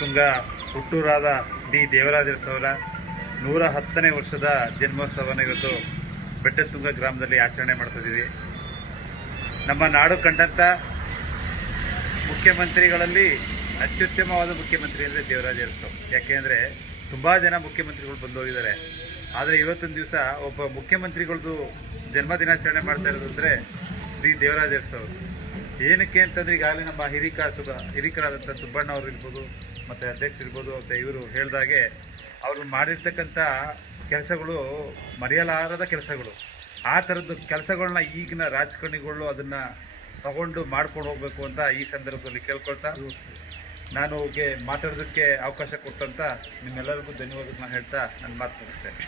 Tunga ಹುಟ್ಟೂರಾದ D ದೇವರಾಜರಸವರ 110ನೇ ವರ್ಷದ ಜನ್ಮೋತ್ಸವವನ್ನು ಇವತ್ತು ಬೆಟ್ಟತುಂಗ ಗ್ರಾಮದಲ್ಲಿ ಆಚರಣೆ ಮಾಡ್ತಿದ್ದೀವಿ. ನಮ್ಮ ನಾಡು ಕಂಡಂಥ ಮುಖ್ಯಮಂತ್ರಿಗಳಲ್ಲಿ ಅತ್ಯುತ್ತಮವಾದ ಮುಖ್ಯಮಂತ್ರಿ ಅಂದರೆ ದೇವರಾಜರಸರು. ಯಾಕೆಂದರೆ ತುಂಬ ಜನ ಮುಖ್ಯಮಂತ್ರಿಗಳು ಬಂದು ಹೋಗಿದ್ದಾರೆ. ಆದರೆ ಇವತ್ತೊಂದು ದಿವಸ ಒಬ್ಬ ಮುಖ್ಯಮಂತ್ರಿಗಳದ್ದು ಜನ್ಮದಿನಾಚರಣೆ ಮಾಡ್ತಾ ಇರೋದು ಅಂದರೆ ಡಿ ದೇವರಾಜರಸವರು. ಏನಕ್ಕೆ ಅಂತಂದರೆ ಈಗಾಗಲೇ ನಮ್ಮ ಹಿರಿಕರಾದಂಥ ಸುಬ್ಬಣ್ಣ ಅವರು ಇರ್ಬೋದು, ಮತ್ತು ಅಧ್ಯಕ್ಷರಿರ್ಬೋದು, ಮತ್ತು ಇವರು ಹೇಳಿದಾಗೆ ಅವರು ಮಾಡಿರ್ತಕ್ಕಂಥ ಕೆಲಸಗಳು ಮರೆಯಲಾರದ ಕೆಲಸಗಳು. ಆ ಥರದ್ದು ಕೆಲಸಗಳನ್ನ ಈಗಿನ ರಾಜಕಾರಣಿಗಳು ಅದನ್ನು ತಗೊಂಡು ಮಾಡ್ಕೊಂಡು ಹೋಗಬೇಕು ಅಂತ ಈ ಸಂದರ್ಭದಲ್ಲಿ ಕೇಳ್ಕೊಳ್ತಾ ನಾನು ಮಾತಾಡೋದಕ್ಕೆ ಅವಕಾಶ ಕೊಟ್ಟಂತ ನಿಮ್ಮೆಲ್ಲರಿಗೂ ಧನ್ಯವಾದಗಳನ್ನ ಹೇಳ್ತಾ ನನ್ನ ಮಾತು ಮುಗಿಸ್ತೇನೆ.